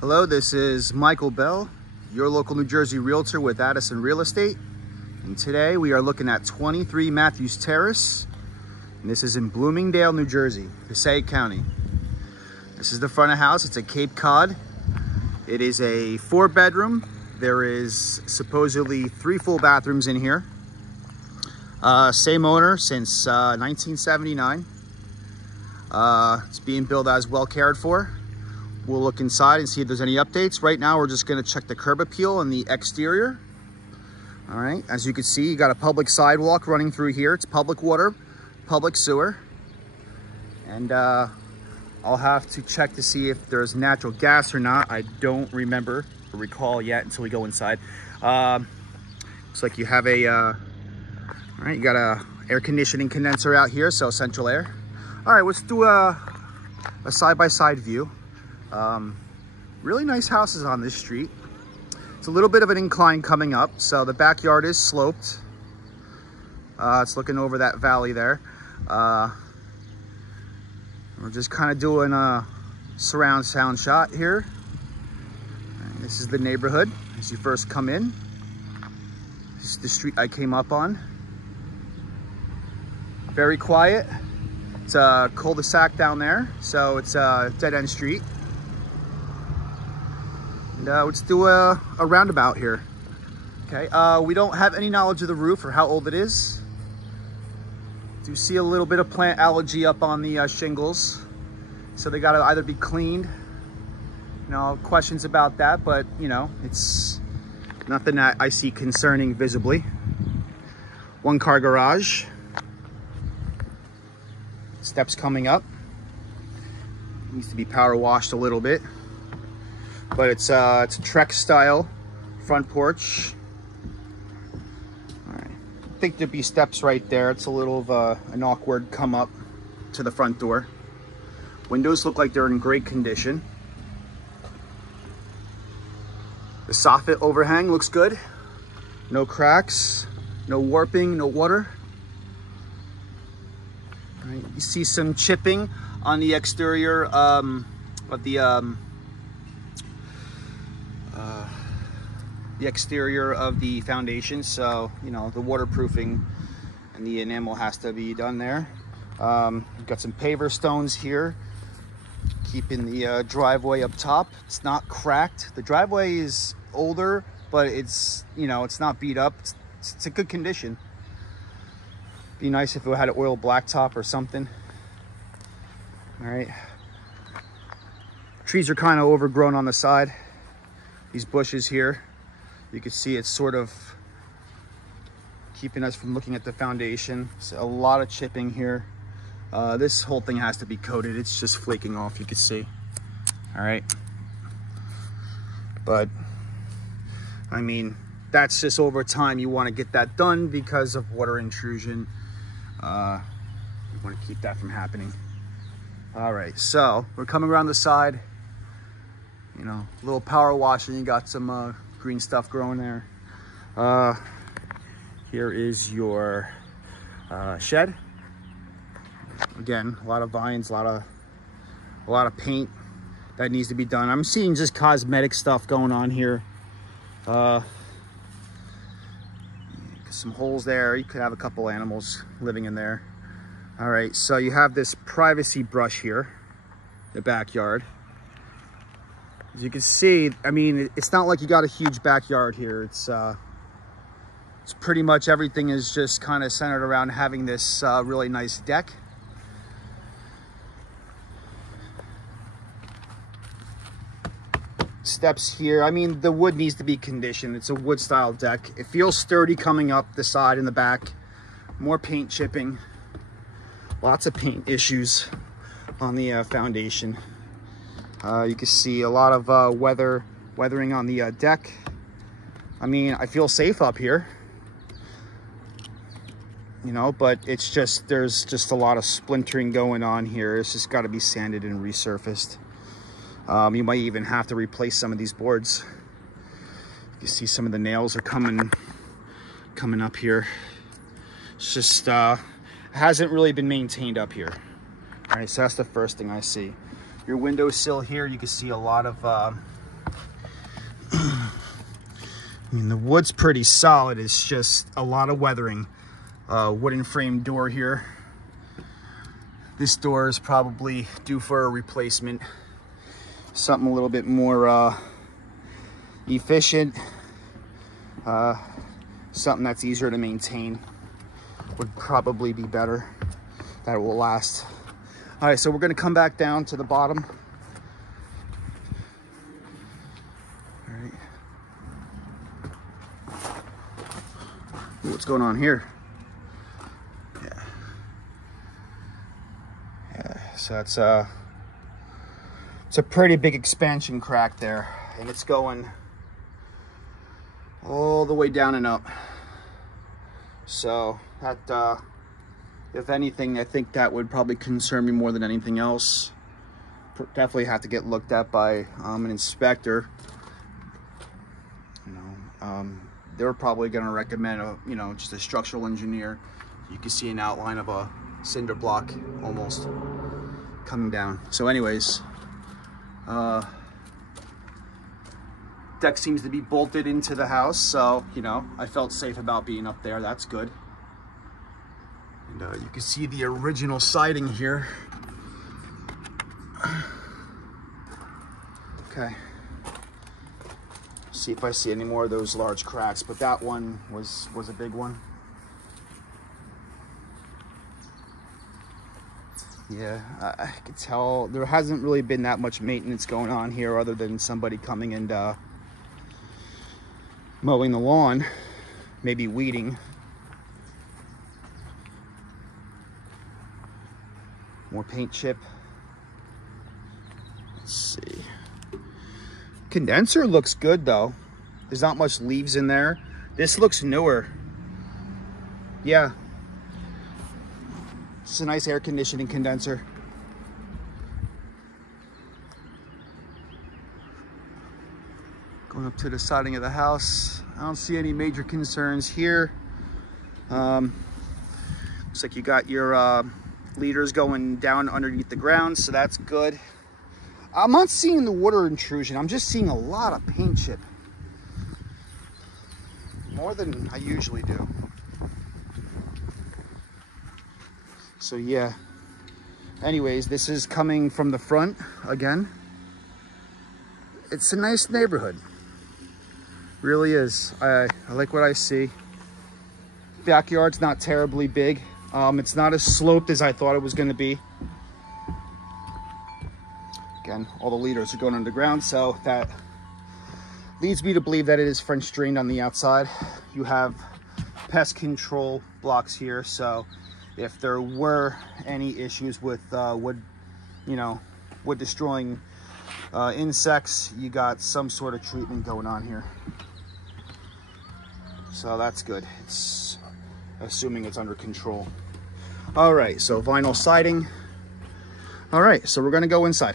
Hello, this is Michael Bell, your local New Jersey realtor with Addison Real Estate. And today we are looking at 23 Mattthews Terrace. And this is in Bloomingdale, New Jersey, Passaic County. This is the front of house. It's a Cape Cod. It is a 4-bedroom. There is supposedly 3 full bathrooms in here. Same owner since 1979. It's being built as well cared for. We'll look inside and see if there's any updates. Right now, we're just gonna check the curb appeal and the exterior. All right, as you can see, you got a public sidewalk running through here. It's public water, public sewer. And I'll have to check to see if there's natural gas or not. I don't remember or recall yet until we go inside. Looks like you have all right, you got a air conditioning condenser out here, so central air. All right, let's do a side-by-side view. Really nice houses on this street. It's a little bit of an incline coming up, so the backyard is sloped. It's looking over that valley there. We're just kind of doing a surround sound shot here. And this is the neighborhood as you first come in. This is the street I came up on. Very quiet. It's a cul-de-sac down there, so it's a dead-end street. And let's do a roundabout here. Okay, we don't have any knowledge of the roof or how old it is. Do see a little bit of plant allergy up on the shingles, so they got to either be cleaned. You know, questions about that, but you know, it's nothing that I see concerning visibly. 1-car garage. Steps coming up. Needs to be power washed a little bit, but it's a Trek style front porch. All right, I think there'd be steps right there. It's a little of an awkward come up to the front door. Windows look like they're in great condition. The soffit overhang looks good. No cracks, no warping, no water. All right, you see some chipping on the exterior of the exterior of the foundation, so you know the waterproofing and the enamel has to be done there. You've got some paver stones here, keeping the driveway up top. It's not cracked. The driveway is older, but it's, you know, it's not beat up. It's a good condition. Be nice if it had an oil blacktop or something. All right. Trees are kind of overgrown on the side. These bushes here, you can see it's sort of keeping us from looking at the foundation. It's a lot of chipping here. This whole thing has to be coated. It's just flaking off, you can see. All right. But I mean, that's just over time. You want to get that done because of water intrusion. You want to keep that from happening. All right, so we're coming around the side. You know, a little power washing. You got some green stuff growing there. Here is your shed. Again, a lot of vines, a lot of paint that needs to be done. I'm seeing just cosmetic stuff going on here. Some holes there. You could have a couple animals living in there. All right, so you have this privacy brush here, the backyard. As you can see, I mean, it's not like you got a huge backyard here. It's pretty much everything is just kind of centered around having this really nice deck. Steps here. I mean, the wood needs to be conditioned. It's a wood style deck. It feels sturdy coming up the side and the back. More paint chipping. Lots of paint issues on the foundation. You can see a lot of weathering on the deck. I mean, I feel safe up here, you know, but it's just, there's just a lot of splintering going on here. It's just got to be sanded and resurfaced. You might even have to replace some of these boards. You see some of the nails are coming up here. It's just hasn't really been maintained up here. All right, so that's the first thing I see. Your windowsill here, you can see a lot of I mean, the wood's pretty solid. It's just a lot of weathering. Wooden frame door here. This door is probably due for a replacement. Something a little bit more efficient. Something that's easier to maintain would probably be better. That will last. All right, so we're gonna come back down to the bottom. All right. Ooh, what's going on here? Yeah, so it's a pretty big expansion crack there, and it's going all the way down and up. So that, if anything, I think that would probably concern me more than anything else. Definitely have to get looked at by an inspector. You know, they're probably going to recommend just a structural engineer. You can see an outline of a cinder block almost coming down. So anyways, deck seems to be bolted into the house, so I felt safe about being up there. That's good. And you can see the original siding here. Okay, see if I see any more of those large cracks, but that one was a big one. Yeah, I could tell there hasn't really been that much maintenance going on here, other than somebody coming and mowing the lawn, maybe weeding. More paint chip. Let's see. Condenser looks good though. There's not much leaves in there. This looks newer. Yeah. It's a nice air conditioning condenser. Going up to the siding of the house. I don't see any major concerns here. Looks like you got your leaders going down underneath the ground, so that's good. I'm not seeing the water intrusion. I'm just seeing a lot of paint chip. More than I usually do. So yeah. Anyways, this is coming from the front again. It's a nice neighborhood. Really is. I like what I see. Backyard's not terribly big. It's not as sloped as I thought it was going to be. Again, all the leaders are going underground, so that leads me to believe that it is French drained on the outside. You have pest control blocks here, so if there were any issues with wood destroying insects, you got some sort of treatment going on here. So that's good. It's assuming it's under control. All right, so vinyl siding. All right, so we're gonna go inside.